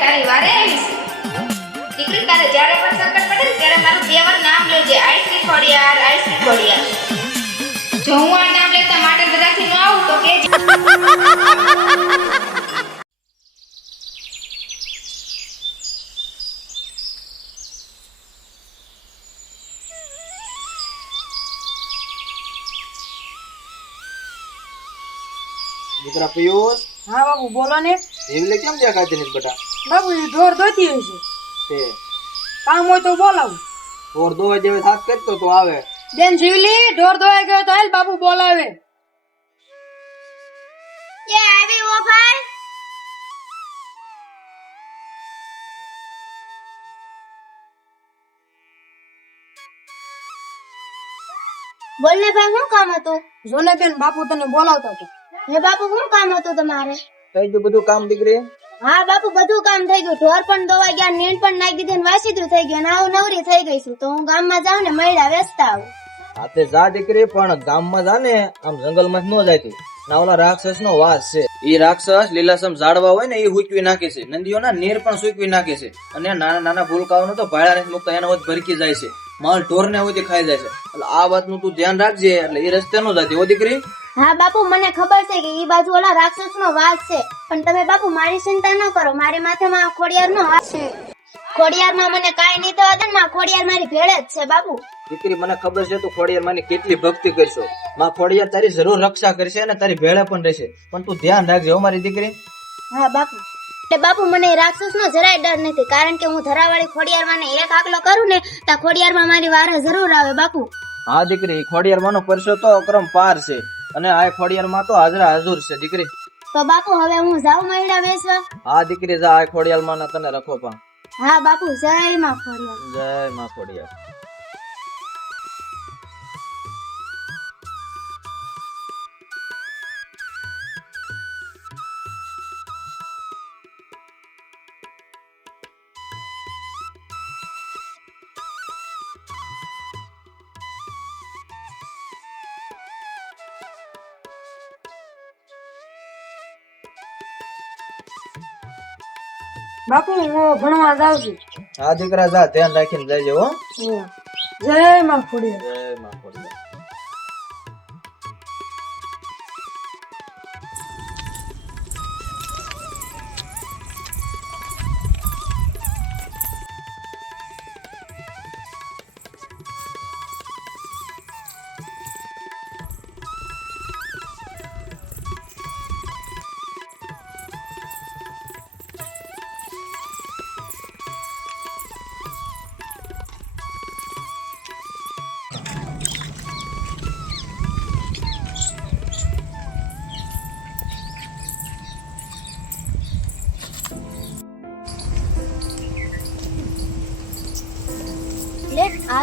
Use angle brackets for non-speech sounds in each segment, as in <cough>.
તારી વારે આવીશ દીકરી તારે જ્યારે પણ સંકટ પડે ને ત્યારે મારું દેવર નામ લેજે. આઈસી ખોડિયાર આઈસી ખોડિયાર. જો હું આ નામ લેતા માટે બધાથી ન આવું તો કે દીકરા પિયુષ હા બાબુ બોલો ને. એવી કેમ દેખાતી નથી બેટા? બાપુ ઢોર દોતી હશે તે કામ હોય તો બોલાવું. ઢોર દોવા જેવે થાક કરતો તો આવે. બેન જીવલી ઢોર દોવા ગયો તો હાલ બાપુ બોલાવે. કે આવી ઓ ભાઈ? બોલને ભાઈ શું કામ હતું? જોને બેન બાપુ તને બોલાવતા હતો. હે બાપુ શું કામ હતું તમારે? થઈ ગયું બધું કામ દીકરી. હા, બાપુ, બધું કામ થઈ ગયું. ઢોર પણ દોવાઈ ગયા, નીણ પણ નાખી દીધી ને વાસીદું થઈ ગયું. આવું નવરી થઈ ગઈ છું. તો હું ગામમાં જાઉં ને મૈડા વેચતા આવું. હાથે જા દીકરી, પણ ગામમાં જા ને. આમ જંગલમાં ન જાય તું. નાવલા રાક્ષસ નો વાસ છે. ઈ રાક્ષસ લીલાસમ ઝાડવા હોય ને એ હુકવી નાખે છે. નદીઓના નીર પણ સૂકવી નાખે છે. અને નાના નાના ભૂલકાઓનો તો ભાડા નથી મુકતા, એના વધ ભરકી જાય છે. માલ ઢોર ને હોય તે ખાઈ જાય છે. એટલે આ વાતનું તું ધ્યાન રાખજે, એટલે એ રસ્તે નો જાતી. હો, દીકરી. હા બાપુ મને ખબર છે કે ઈ બાજુ ઓલા રાક્ષસ નો વાસ છે. પણ તમે બાપુ મારી ચિંતા ન કરો. મારે માથામાં આ ખોડિયાર નો હાથ છે. ખોડિયાર માં મને કાઈ નહીં થવા દે માં ખોડિયાર મારી ભેળ જ છે બાપુ. દીકરી મને ખબર છે તું ખોડિયાર માની કેટલી ભક્તિ કરશો. માં ખોડિયાર તારી જરૂર રક્ષા કરશે અને તારી ભેળે પણ રહેશે. પણ તું ધ્યાન રાખજે હો મારી દીકરી. હા બાપુ. એટલે બાપુ મને રાક્ષસ નો જરાય ડર નથી. કારણ કે હું ધરાવાળી ખોડિયાર માં એક આકલો કરું ને તો ખોડિયાર માં મારી વારે જરૂર આવે બાપુ. હા દીકરી ખોડિયાર માનો પરસો તો અક્રમ પાર છે. અને આ ખોડિયાર માં તો હાજરા હાજુર છે દીકરી. તો બાપુ હવે હું જાઉં મૈડા બેસવા હા દીકરી જા આ ખોડિયાર માં તને રખો પણ. હા બાપુ જય માં ખોડિયાર જય માં ખોડિયાર બાપુ હું ભણવા જાઉં છું હા દીકરા જા ધ્યાન રાખીને જજો હો. જય માં જય માં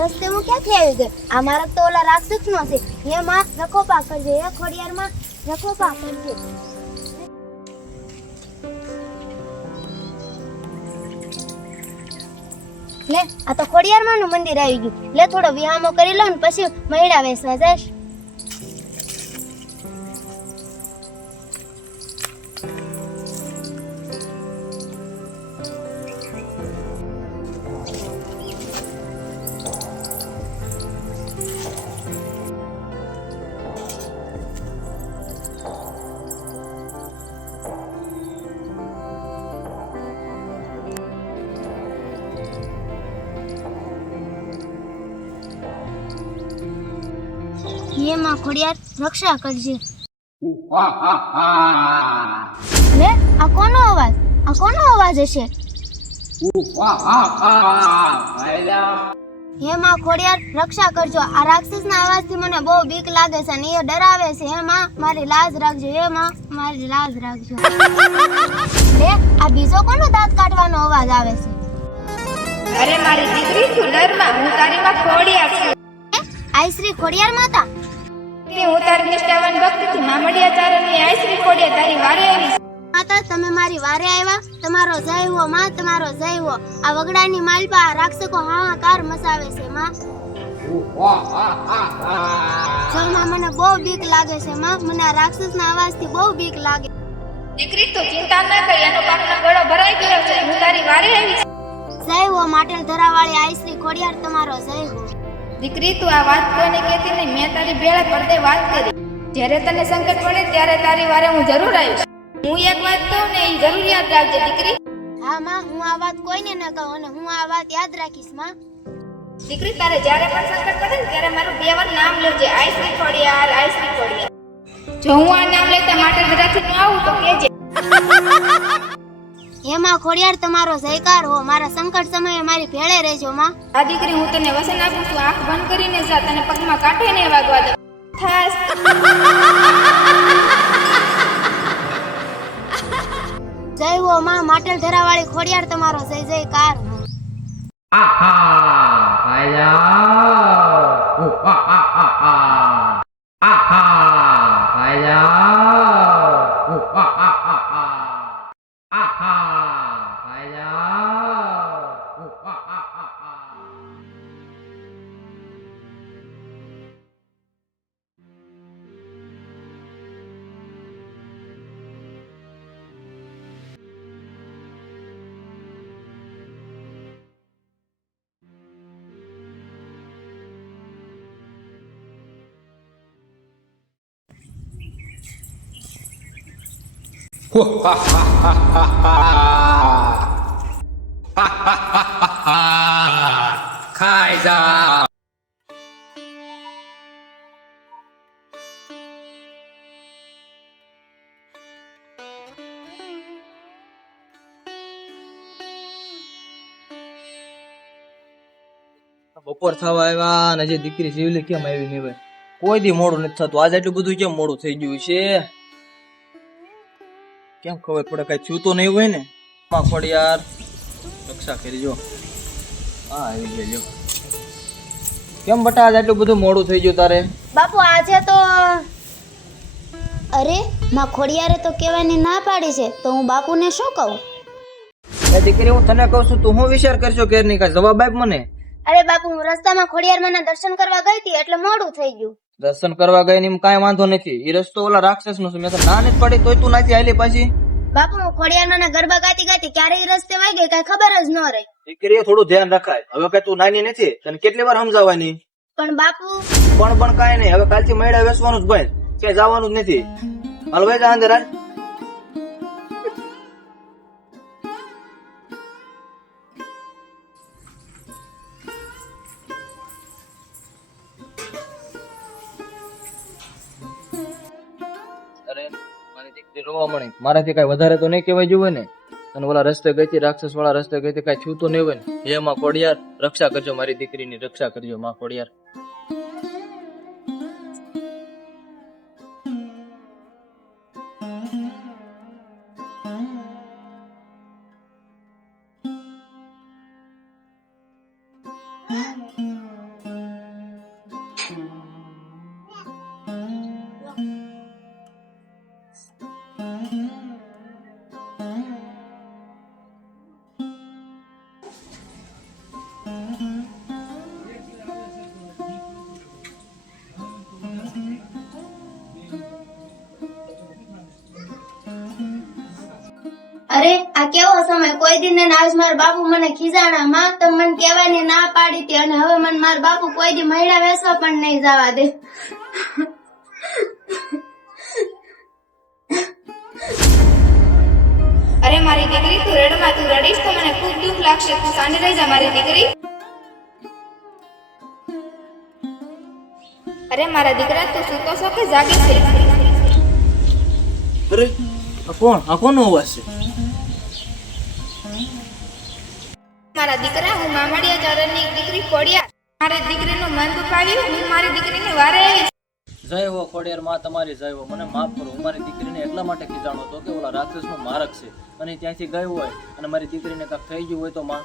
રસ્તે હું ક્યાંથી આવી ગઈ? આ મારા તો ઓલા રાક્ષસ નો છે. હે માં રખોપા કરજે હે ખોડિયાર માં રખોપા કરજે લે, આ તો ખોડિયાર માં નું મંદિર આવી ગયું. લે, થોડો વિહામો કરી લઉં ને પછી મહિડા વેસવા જઈશ. માં ખોડિયાર રક્ષા કરજે. લે આ કોનો અવાજ? આ કોનો અવાજ હશે? હે માં ખોડિયાર રક્ષા કરજો. આ રાક્ષસના અવાજથી મને બહુ બીક લાગે છે અને એ ડરાવે છે. હે માં મારી લાજ રાખજો. હે માં મારી લાજ રાખજો. લે આ બીજો કોનો દાંત કાઢવાનો અવાજ આવે છે? અરે મારી દીકરી તું ડરમાં હું તારી માં ખોડિયાર છું. હે? આઈ શ્રી ખોડિયાર માતા? કે હું તારી નિષ્ઠાવાન ભક્ત છું મામડિયા ચારણની આઈશ્રી ખોડિયાર તારી વારે આવી. માતા તમે મારી વારે આવ્યા? તમારો જય હો માં તમારો જય હો. આ વગડાની માલપા રાક્ષકો હાહાકાર મચાવે છે માં. જો માં મને બહુ બીક લાગે છે માં. મને રાક્ષસના અવાજથી બહુ બીક લાગે. દીકરી તો ચિંતા ન કર એનો પાકનો ગળો ભરાઈ ગયો છે માટેલ ધરાવાળી આઈશ્રી ખોડિયાર તમારો જય હો. દીકરી તું આ વાત કોઈને કહેતી નહીં. મેં તારી ભેળા પડદે વાત કરી. જ્યારે તને સંકટ પડે ત્યારે તારી વારે હું જરૂર આવીશ. હું એક વાત કહું ને એ જરૂર યાદ રાખજે દીકરી. હા માં હું આ વાત કોઈને ન કહું અને હું આ વાત યાદ રાખીશમાં. દીકરી તારે જ્યારે પણ સંકટ પડે ને ત્યારે મારું બે વાર નામ લેજે. આઈસ ખોડિયાર આઈસ ખોડિયાર જો હું આ નામ લેતા માટે બધાથી ન આવું તો કહેજે એમાં ખોડિયાર તમારો જયકાર હો. મારા સંકટ સમયે મારી ભેળે રહેજો માં. આ દીકરી હું તને વસન આપું છું. આંખ બંધ કરીને જા. તને પગમાં કાંટો ને વાગવા દે. થાસ. <laughs> જય હો માં. માટેલ ધરાવાળી ખોડિયાર તમારો જય જયકાર હો. આહા આયા ઓ આ આ આ બપોર થવા આવ્યા અને જે દીકરી જીવલી કેમ આવી નહીં ભાઈ? કોઈ દી મોડું નથી થતું. આજે એટલું બધું કેમ મોડું થઈ ગયું છે? કેમ ખબર પડે? કઈ થયું તો નહીં હોય ને? માં ખોડિયાર રક્ષા કરી જો. હા આવી ગયો કેમ બટા આજે એટલું બધું મોડું થઈ ગયું તારે? બાપુ આજે તો અરે માં ખોડિયારે તો કહેવાની ના પાડી છે તો હું બાપુને શું કહું? એ દીકરી હું તને કહું છું તું હું વિચાર કરશો કે નહીં કાંઈ? જવાબ આપ મને. અરે બાપુ હું રસ્તામાં ખોડિયારમાંના દર્શન કરવા ગઈ હતી એટલે મોડું થઈ ગયું. દર્શન કરવા ગઈ ને કાંઈ વાંધો નથી. એ રસ્તો ઓલા રાક્ષસ નો છે. મેં ના નથી પડી તોય તું નાથી આલી પાછી. બાપુ હું ખોડિયારમાંના ગરબા ગાતી ગાતી ક્યારેય રસ્તે વાઈ ગઈ કઈ ખબર જ ન રહી. દીકરીએ થોડું ધ્યાન રખાય. હવે કઈ તું નાની નથી તને કેટલી વાર સમજાવવાની? પણ બાપુ પણ પણ કાંઈ નહીં. હવે કાલથી મેળા વેસવાનું જ ભાઈ ક્યાંય જવાનું જ નથી. હલવાઈ જા અંદર મળી. મારાથી કઈ વધારે તો નહીં કહેવાય જોવે ને. અને ઓલા રસ્તે ગઈ રાક્ષસ વાળા રસ્તે ગઈ કઈ થયું નહીં હોય ને. હે, માં ખોડિયાર, રક્ષા કરજો મારી દીકરીની, રક્ષા કરજો માં ખોડિયાર. સમય કોઈ દિન આજ મારા બાપુ મને ખીજાણા માં તો મને કહેવાની ના પાડી હતી અને હવે મને મારા બાપુ કોઈ દી મહિડા વેસવા પણ નહીં જવા દે. અરે મારી દીકરી તું રડમાં તું રડીશ તો મને ખૂબ દુઃખ લાગશે. તું સાંજે રહી જા મારી દીકરી. અરે મારા દીકરા તું સૂતો છો કે જાગી છે? અરે આ કોણ? આ કોનો અવાજ છે? મારા દીકરા હું મામડિયા ચરણની દીકરી ખોડિયા મારી દીકરીનું મન દુખાવ્યું હું મારી દીકરીને વારે જય હો ખોડિયાર માં તમારી જય હો. મને માફ કરો હું મારી દીકરીને એટલા માટે ખીજાણો હતો કે ઓલા રાક્ષસનો મારક છે અને ત્યાંથી ગયો હોય અને મારી દીકરીને કાંઈક થઈ ગયું હોય તો માં.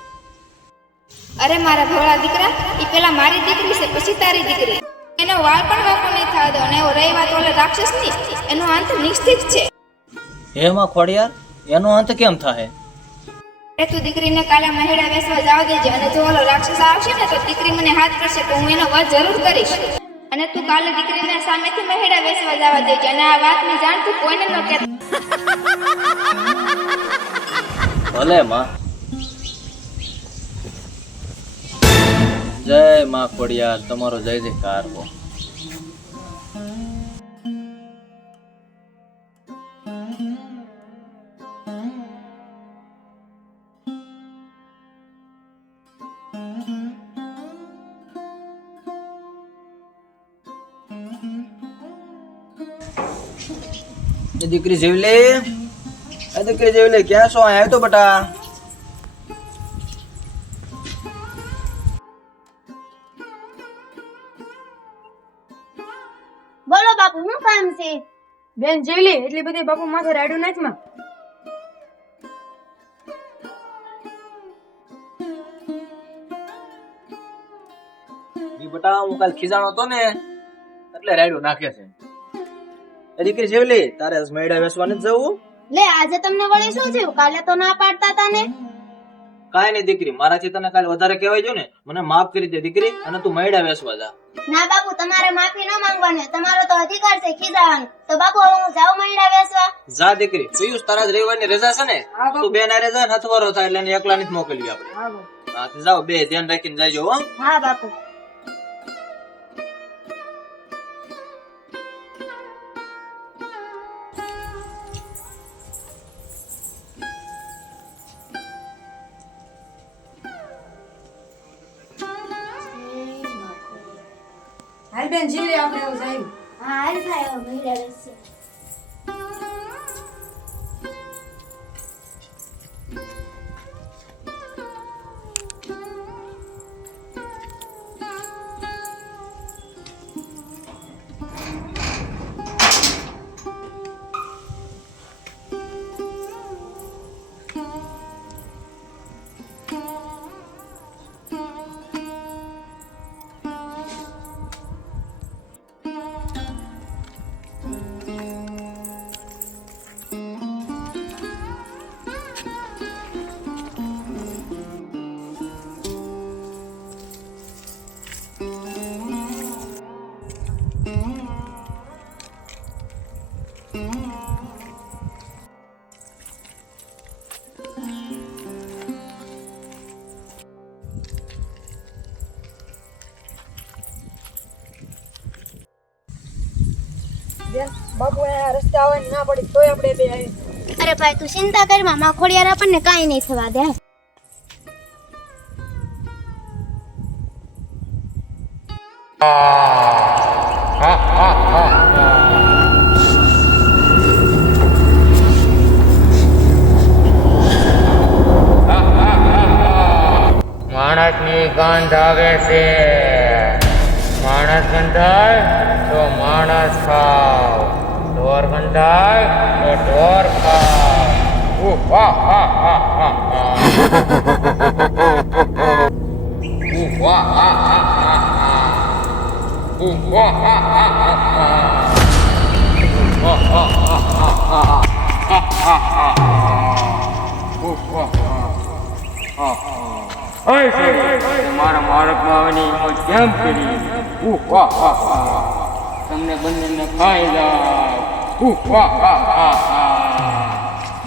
અરે મારા ભોળા દીકરા એ પેલા મારી દીકરી છે પછી તારી દીકરી. એનો વાળ પણ વાંકો નહીં થવા દો અને એવો રહી વાત ઓલા રાક્ષસની એનો અંત નિશ્ચિત છે. હે માં ખોડિયાર એનો અંત કેમ થાય એ તું દીકરીને કાલે મહેડા બેસવા જાવ દેજે અને જો ઓલો રાક્ષસ આવશે ને તો દીકરી મને હાથ કરશે તો હું એનો વધ જરૂર કરીશ. અને તું કાલે દીકરીને સામેથી મહેડા બેસવા જવા દેજે અને આ વાત જાણ તું કોઈને ન કે ભલે માં. જય માં ખોડિયાર, તમારો જય જયકાર હો. દીકરી જીવલી એ દીકરી જીવલી ક્યાં છો? આવ્યો તો બટા. બોલો બાપુ શું કામ છે? બેન જીવલી એટલી બધી બાપુ માથે રાડ્યું નાખમાં. બટા હું કાલ ખીજાણો હતો ને એટલે રાયડું નાખે છે. દીકરી જીવલી તારે મેળા વેસવાને જ જવું. લે આજે તમને વળી શું થયું? કાલે તો ના પાડતા ને કાંઈ નહીં દીકરી મારાથી તને કાલે વધારે કહેવાય જો ને મને માફ કરી દે દીકરી અને તું મેળા વેસવા જા. ના બાપુ તમારે માફી ન માંગવાની. તમારો તો અધિકાર છે ખીજાવાનો. તો બાપુ હવે હું જાઉં મેળા બેસવા જા દીકરી પિયુષ તારા જ રહેવાની રજા છે ને તું બેન આરે જા ને હથવારો થાય એટલે એકલાની એકલા નથી મોકલવી આપણે. હા તો જાઓ બે ધ્યાન રાખીને જાજો હો. હા બાપુ. બેન જીવલી આપણે એવું જાય હા હાલ થાય હવે ના પડી તોય આપણે બે આવી અરે ભાઈ તું ચિંતા કરમાં ખોડિયાર આપણને કાંઈ નહીં થવા દે. માણસની ગંધ આવે છે. માણસ ગંધાય તો માણસ ખાવ. ઢોર ગંધાય તો ઢોર ખાવ ઉહ, વાહ, વાહ, વાહ, વાહ, વાહ. ઉહ, વાહ, વાહ, વાહ, વાહ, વાહ. ઉહ, વાહ, વાહ, વાહ, વાહ, વાહ. વાહ, વાહ, વાહ, વાહ, વાહ. હા, હા, હા, હા. ઉહ, વાહ, વાહ. હા, હા. અય સાહેબ, તમારા માળકમાં આવવાની હિંમત કેમ કરી ઉહ, વાહ, વાહ, વાહ. તમને બંનેને ખાઈ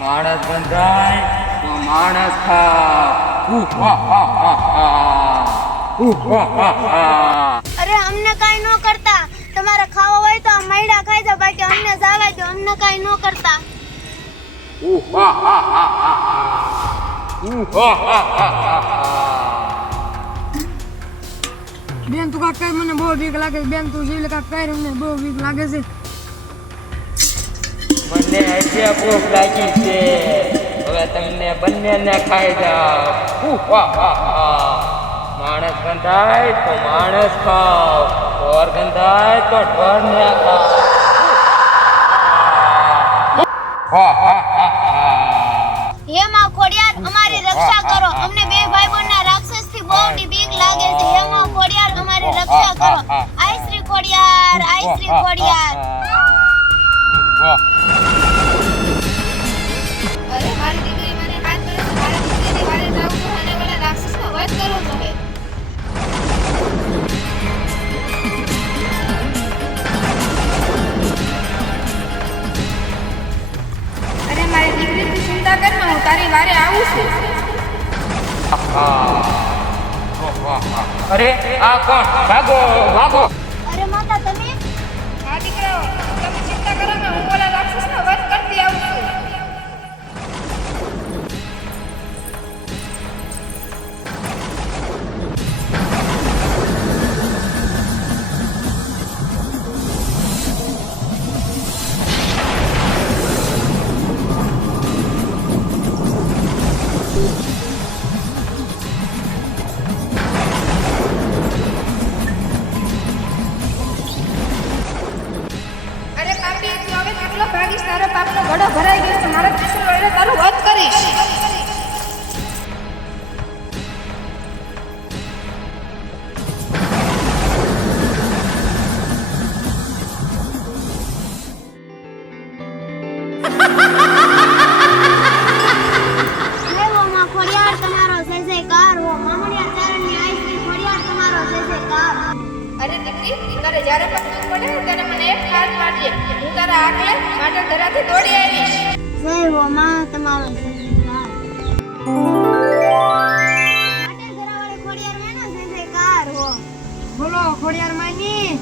માણસ બંધાય તો માણસ વાહ. અરે અમને કાંઈ ન કરતા તમારે ખાવા હોય તો આ મૈડા ખાઈ જાવ બાકી અમને જાવા દો અમને કાંઈ ન કરતા. બેન તું કાક કઈ મને બહુ બીક લાગે છે બેન તું જીવ કાક કઈ મને બહુ બીક લાગે છે મને જે ભૂખ લાગી છે. હવે તમને બંનેને ખાઈ જાઓ. માણસ ગંધાય તો માણસ ખાઓ. ઢોર ગંધાય તો ખાઓ. હે માં ખોડિયાર અમારી રક્ષા કરો. અમને બે ભાઈ રાક્ષસથી બહુ બીક લાગે છે. હે માં ખોડિયાર અમારી રક્ષા કરો. આઈ શ્રી ખોડિયાર આઈ શ્રી ખોડિયાર. વાહ. ચિંતા કર હું તારી વારે આવું છું. અરે આ કોણ? ભાગો ભાગો. તારા આગલે માટે ધરાથી દોડી આવીશ. જય હો માં તમારો ખોડિયાર માની